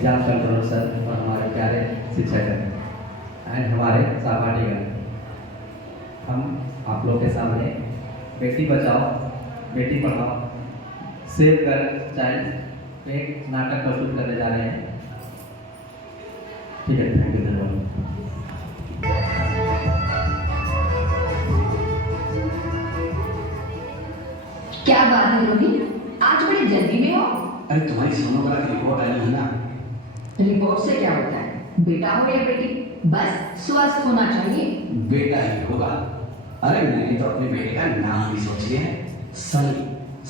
Exam controller sir और हमारे प्यारे शिक्षक एंड हमारे सहपाठीगण, हम आप लोग के सामने Beti Bachao Beti Padhao save girl child एक नाटक प्रस्तुत करने जा रहे हैं। ठीक है, थैंक यू, धन्यवाद। क्या बात है रोहित, आज बड़ी जल्दी में हो? अरे तुम्हारी सोनोग्राफी रिपोर्ट आई है ना। रिपोर्ट से क्या होता है? बेटा हो या बेटी, बस स्वस्थ होना चाहिए। बेटा ही होगा। अरे मैंने तो अपने बेटे का नाम भी सोच लिया है, सनी,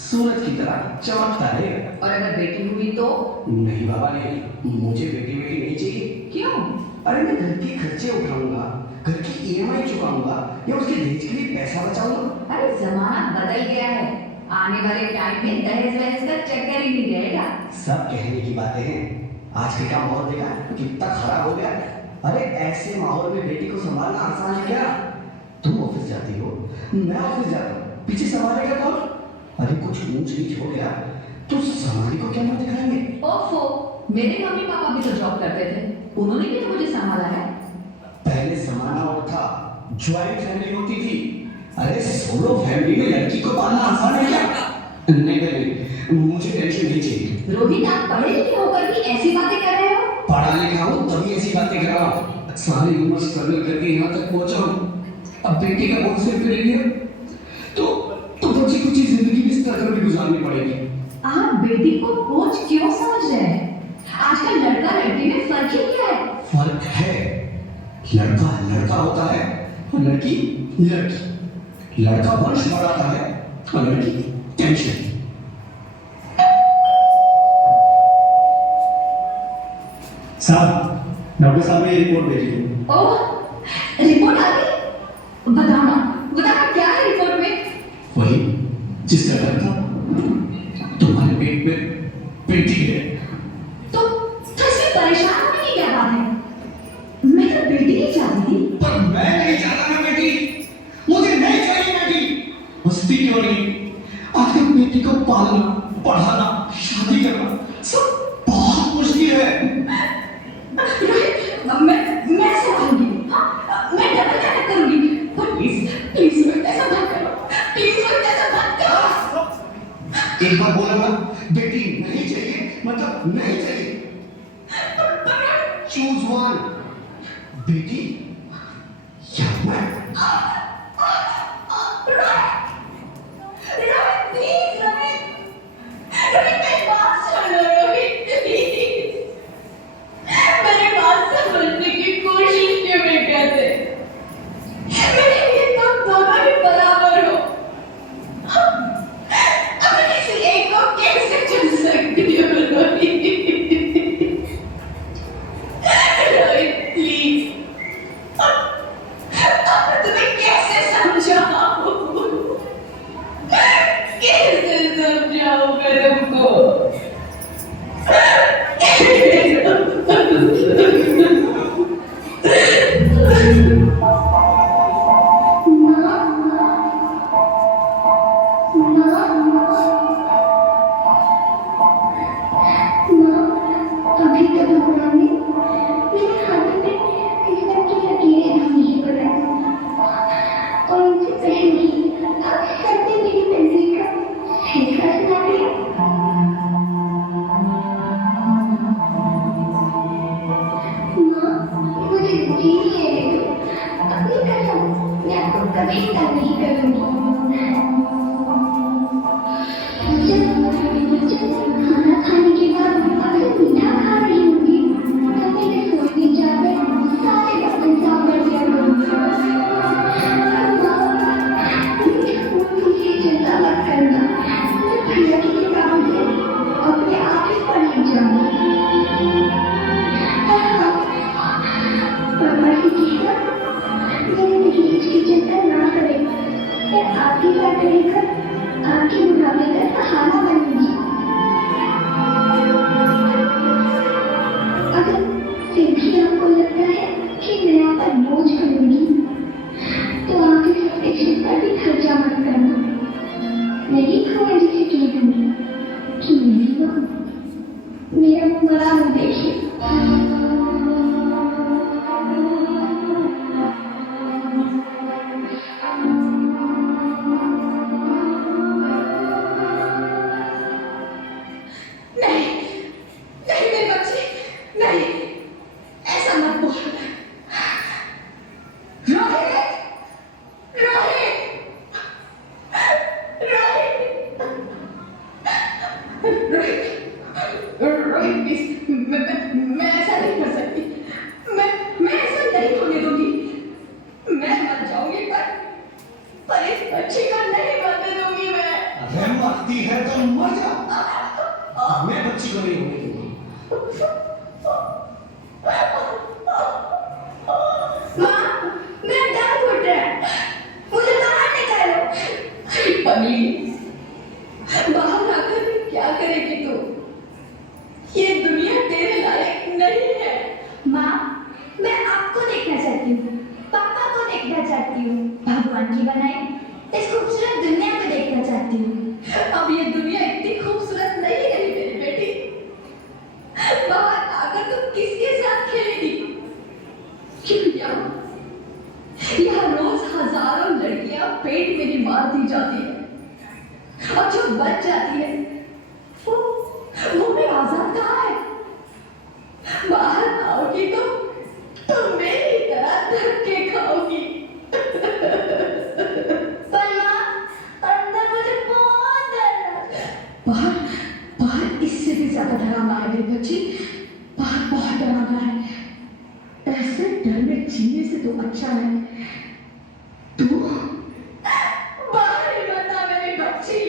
सूरज की तरह चमकता है। और अगर बेटी हुई तो? नहीं बाबा नहीं, मुझे बेटी नहीं चाहिए। क्यों? अरे मैं घर के खर्चे उठाऊंगा, घर की ईएमआई चुकाऊंगा या उसके दहेज के लिए पैसा बचाऊंगा। अरे जमाना बदल गया है, आने वाले टाइम में दहेज वहेज का चक्कर ही नहीं रहेगा। सब कहने की बातें हैं, आजकल का माहौल देखा कितना खराब हो गया। अरे ऐसे माहौल में बेटी को संभालना आसान है क्या? तुम ऑफिस जाती हो, मैं ऑफिस जाता हूँ, पीछे संभालेगा कौन? अरे कुछ ऊंच नीच हो गया तो समाज को क्या मत दिखाएंगे? ओफो, मेरे मम्मी पापा भी तो जॉब करते थे, उन्होंने भी तो मुझे संभाला है। पहले जमाना और था, ज्वाइंट फैमिली होती थी। अरे सोलो फैमिली में लड़की को पालना आसान है क्या? नहीं, मुझे टेंशन नहीं चाहिए। रोहित, आप पढ़े लिखे होकर भी ऐसी बातें कर रहे हो? पढ़ा लिखा हूँ तभी ऐसी बातें कर रहा हूँ। सारी उम्र स्ट्रगल करके यहाँ तक पहुंचा हूँ। अब बेटी का बोझ सिर पे ले लिया तो बच्ची कुछ जिंदगी में स्ट्रगल भी गुजारनी पड़ेगी। आप बेटी को बोझ क्यों समझ रहे हैं? आजकल लड़का लड़की में फर्क ही क्या है? फर्क है, लड़का लड़का होता है और लड़की लड़की। लड़का वंश बढ़ाता है और लड़की टेंशन। साहब, डॉक्टर साहब ने रिपोर्ट भेजी। ओह, रिपोर्ट आ गई? बताना बताना क्या है रिपोर्ट में? वही जिसका डर था, तुम्हारे पेट पे बेटी है। तो इसमें परेशान होने की क्या बात है? मैं तो बेटी ही चाहती थी। पर मैं नहीं चाहता ना बेटी, मुझे नहीं चाहिए बेटी। मस्ती क्यों नहीं? आखिर बेटी को पालना, पढ़ाना, शादी करना सब बहुत मुश्किल है। मैं संभालूंगी, हाँ, मैं डबल नाटक करूंगी, पर प्लीज मत ऐसा मत करो, प्लीज मत ऐसा मत करो। एक बार बोला ना, बेटी नहीं चाहिए मतलब नहीं चाहिए। चूज वन, बेटी या मैं। रोहित, प्लीज रोहित, रोहित मेरी बात सुन लो रोहित, प्लीज। मेरी बात समझने की कोशिश क्यों नहीं करते? मेरे लिए तुम दोनों ही बराबर हो। अब किसी एक को कैसे चुन सकती हो रोहित? रोहित प्लीज, अब मैं तुम्हें कैसे समझाऊं? कैसे समझाऊं मैं तुमको? कभी तक नहीं करूंगी। खाना खाने के बाद अगर मीठा खा रही होगी तो मेरे सोने जाकर सारे बर्तन साफ कर दिया करूंगा। चिंता मत करना, मैं भैया की किताब से अपने आप ही पढ़ जाऊंगी। पापा से कहना मेरे दहेज की चिंता ना करें, मैं आपकी बात लेकर आपके बुढ़ापे का सहारा बनूंगी। अगर फिर भी आपको लगता है कि मैं आप पर बोझ बनूंगी तो आप इस ऑपरेशन पर भी खर्चा मत करना। नहीं खोया जिसे कह दूंगी कि मेरी माँ, मेरा बड़ा उद्देश्य मर जाती है। वो मैं आजाद कहाँ है? बाहर आओगी तो तुम मेरी तरह धक्के खाओगी। पर माँ, अंदर मुझे बहुत डर लग रहा है। बाहर बाहर इससे भी ज्यादा डरावना है मेरी बच्ची। बाहर बहुत डरावना है। ऐसे डर में जीने से तो अच्छा है तू बाहर ही मत आ मेरी बच्ची।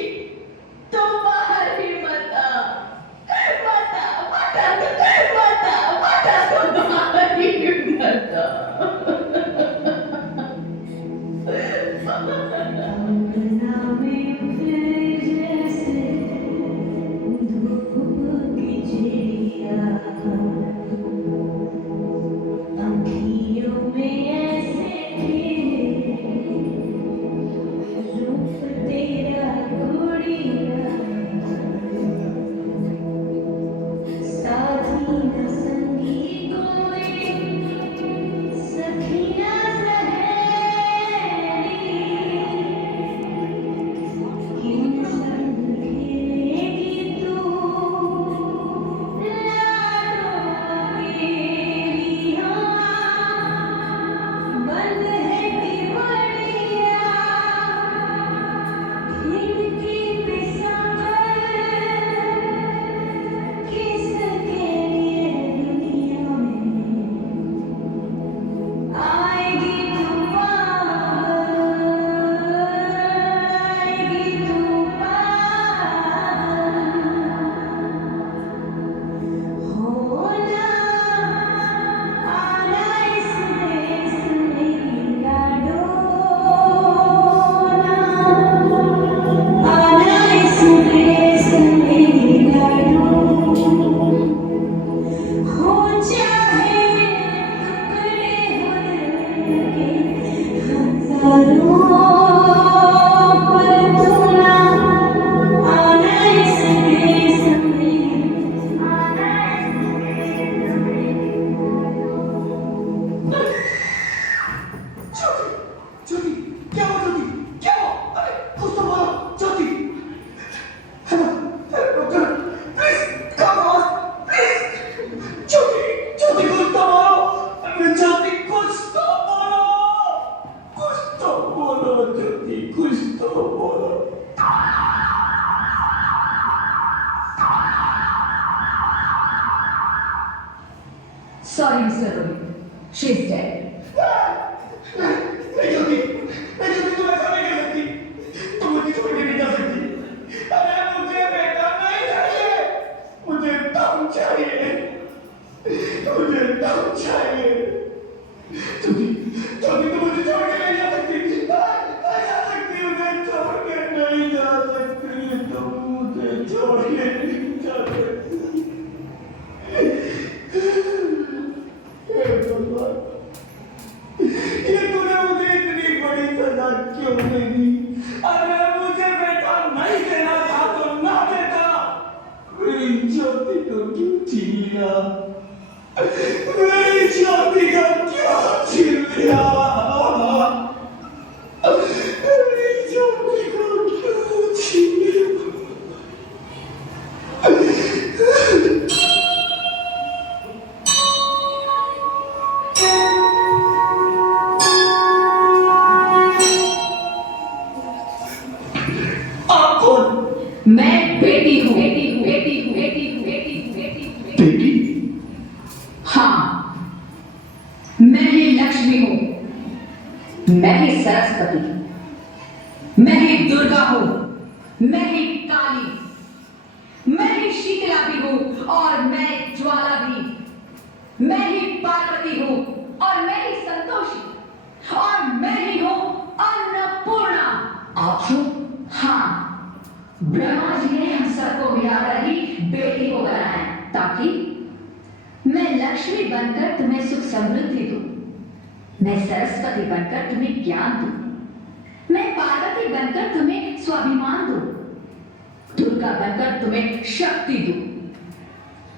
तुम बाहर ही मत आ। मत आ, मत आ, मत आ, मत आ, तुम बाहर ही मत आ। Sorry, Mr. Rohit. She's dead. नहीं होती, तुम ऐसा नहीं कर सकती। तुम मुझे छोड़ के नहीं जा सकती। अरे मुझे बेटा नहीं चाहिए। मुझे दम चाहिए। मुझे दम चाहिए। छोटी तुम मुझे छोड़ के नहीं जा सकती। नहीं जा सकती, मुझे छोड़ के नहीं जा सकती। तुम मुझे छोड़ के नहीं जा सकती। हे भगवान, ये तूने मुझे इतनी बड़ी सजा क्यों दे दी? अरे मुझे बेटा नहीं देना था तो ना देता। मेरी ज्योति को क्यों छीन लिया? मेरी ज्योति को क्यों छीन लिया? मेरी ज्योति को क्यों छीन लिया? मैं बेटी हूँ, बेटी हूँ, बेटी हूँ, बेटी हूँ, बेटी हूँ, बेटी हूँ, बेटी? हाँ, मैं ही लक्ष्मी हूँ, मैं ही सरस्वती, मैं ही दुर्गा हूँ, मैं ही काली, मैं ही शीतला भी हूँ और मैं ज्वाला भी, मैं ही पार्वती हूँ और मैं ही संतोषी और मैं ही हूँ अन्नपूर्णा। आप हो? हाँ, ब्रह्मा जी ने हम सबको मिलाकर ही बेटी को बनाया ताकि मैं लक्ष्मी बनकर तुम्हें सुख समृद्धि दूं, मैं सरस्वती बनकर तुम्हें ज्ञान दूं, मैं पार्वती बनकर तुम्हें स्वाभिमान दूं, दुर्गा बनकर तुम्हें शक्ति दूं,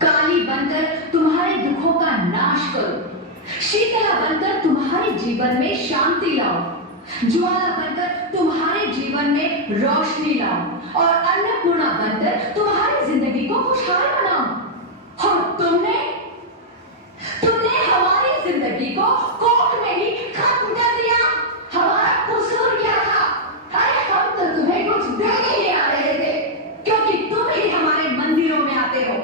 काली बनकर तुम्हारे दुखों का नाश करूं, शीतला बनकर तुम्हारे जीवन में शांति लाऊं, ज्वाला बनकर तुम्हारे जीवन में रोशनी लाऊं और अन्नपूर्णा बनकर तुम्हारी जिंदगी को खुशहाल बनाऊं। और तुमने हमारी जिंदगी को कोर्ट में ही खत्म कर दिया। हमारा कसूर क्या था? अरे हम तो तुम्हें कुछ देने ही आ रहे थे, क्योंकि तुम ही हमारे मंदिरों में आते हो,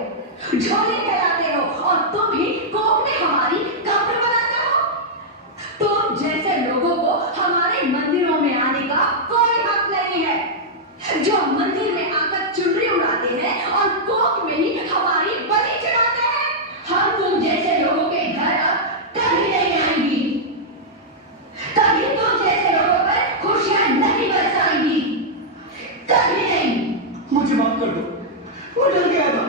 झोले फैलाते हो, और तुम ही कोर्ट में हमारी कब्र बनाते हो। तुम जैसे लोगों को हमारे मंदिरों में आने का कोई हक नहीं है, जो मंदिर में आकर चुनरी उड़ाते हैं और कोर्ट में ही हमारी बलि चढ़ाते हैं। हम तुम जैसे लोगों के घर अब कभी नहीं आएंगी, कभी तुम जैसे लोगों पर खुशियां नहीं बरसाएंगी, कभी नहीं। मुझे माफ कर दो, वो डर गया था।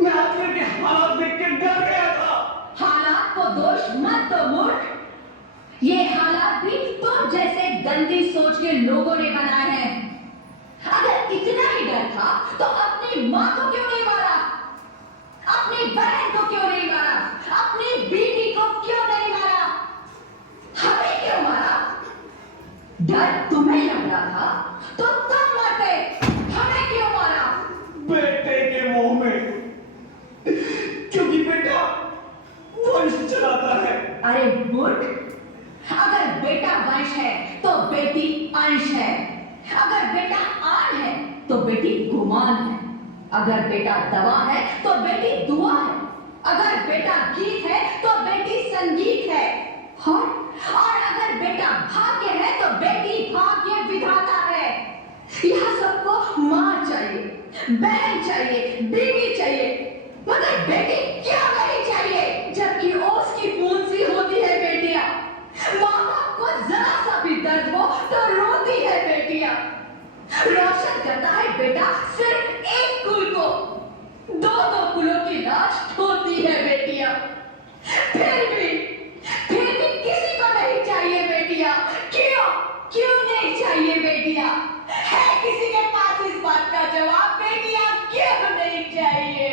मैं आखिर के हालात देख के डर गया था। हालात को दोष मत दो मूर्ख। ये हालात भी तुम जैसे गंदी सोच के लोगों ने बनाए हैं। अगर इतना ही डर था तो अपनी माँ को क्यों नहीं मारा? अपनी बहन को क्यों नहीं मारा? अपनी बेटी को क्यों नहीं मारा? हमें क्यों मारा? डर तुम्हें लग रहा था तो तुम मरते, हमें क्यों मारा? बेटे के मुंह में, क्योंकि बेटा वंश चलाता है। अरे मूर्ख, अगर बेटा वंश है तो बेटी अंश है। अगर बेटा आन है तो बेटी गुमान है। अगर बेटा दवा है तो बेटी दुआ है। अगर बेटा गीत है तो बेटी संगीत है। और अगर बेटा भाग्य है तो बेटी भाग्य विधाता है। यह सबको मां चाहिए, बहन चाहिए, बीवी चाहिए, मगर बेटी क्यों नहीं चाहिए? जबकि ओस की बूंद सी होती है बेटियां। माँ बाप को जरा सा भी दर्द हो तो रोती है बेटियां। रोशन करता है बेटा सिर्फ एक कुल को, दो कुलों की लाश ढोती है बेटियां। फिर भी किसी को नहीं चाहिए बेटियां। क्यों नहीं चाहिए बेटियां? है किसी के पास इस बात का जवाब? बेटियां क्यों नहीं चाहिए?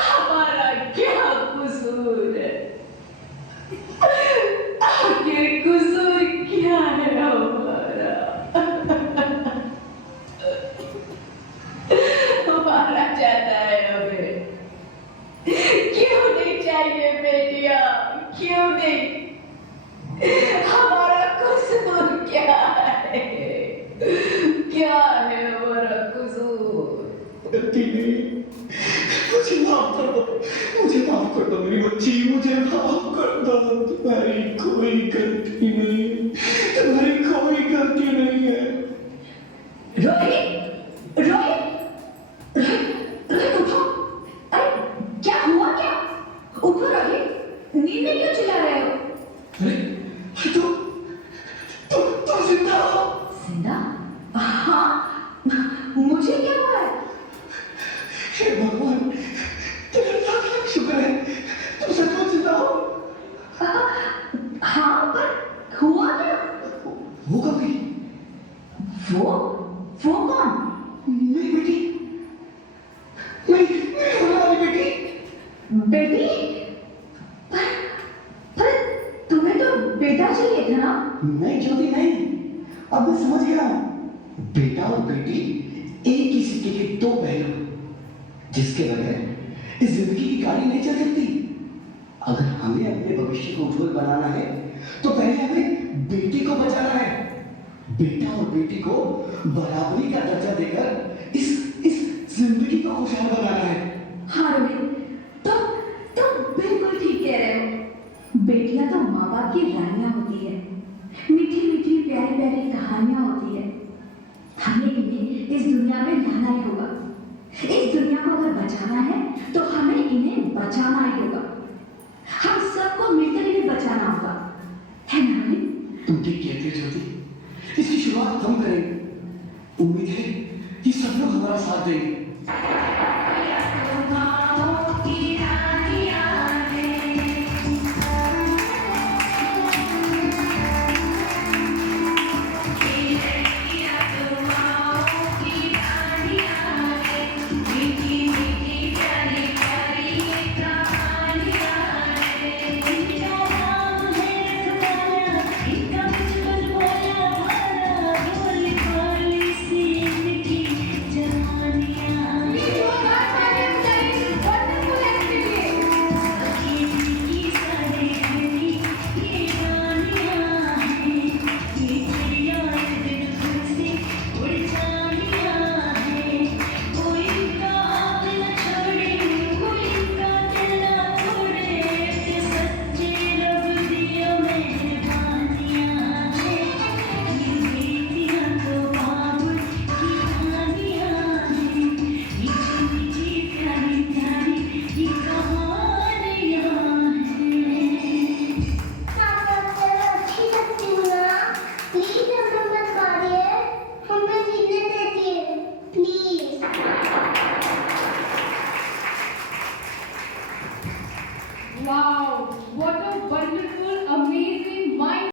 हमारा क्या कसूर है? आखिर कसूर क्या है हमारा? हमारा जाता है हमें। क्यों नहीं चाहिए बेटियां? क्यों नहीं? हमारा कसूर क्या है? क्या है हमारा कसूर? गलती नहीं, मुझे माफ कर दो, मुझे माफ कर दो मेरी बच्ची, मुझे माफ कर दो। तुम्हारी कोई गलती नहीं, तुम्हारी कोई गलती नहीं है। रोहित, रोहित, रोहित उठो। अरे क्या हुआ? क्या? उठो रोहित, नींद में क्यों चिल्ला रहे हो? अरे तुम जिंदा हो? जिंदा? हाँ, मुझे क्या हुआ है? हे भगवान, तेरा लाख शुक्र है, तुम सचमुच जिंदा हो। हाँ, पर हुआ क्या? होगा भी। वो कौन? मेरी बेटी, मेरी होने वाली बेटी। बेटी? पर तुम्हें तो बेटा चाहिए था ना? नहीं ज्योति, नहीं, अब मैं समझ गया। बेटा और बेटी एक ही सिक्के के दो पहलू, जिसके बगैर इस जिंदगी की गाड़ी नहीं चल सकती। अगर हमें अपने भविष्य को उज्जवल बनाना है तो पहले हमें बेटी को बचाना है। बेटा और बेटी को बराबरी का दर्जा देकर इस जिंदगी को खुशहाल बनाना है। हाँ रोहित, तुम बिल्कुल ठीक कह रहे हो। बेटियां तो माँ बाप की रानियां होती है, मीठी मीठी प्यारी प्यारी कहानियां होती है। हमें इन्हें इस दुनिया में लाना ही होगा। इस दुनिया को अगर बचाना है तो हमें इन्हें बचाना ही होगा। हम सबको मिलकर इन्हें बचाना होगा, है ना रोहित? तुम ठीक कहते हो ज्योति, इसकी शुरुआत हम करेंगे। उम्मीद है कि सब लोग हमारा साथ देंगे। Wow, what a wonderful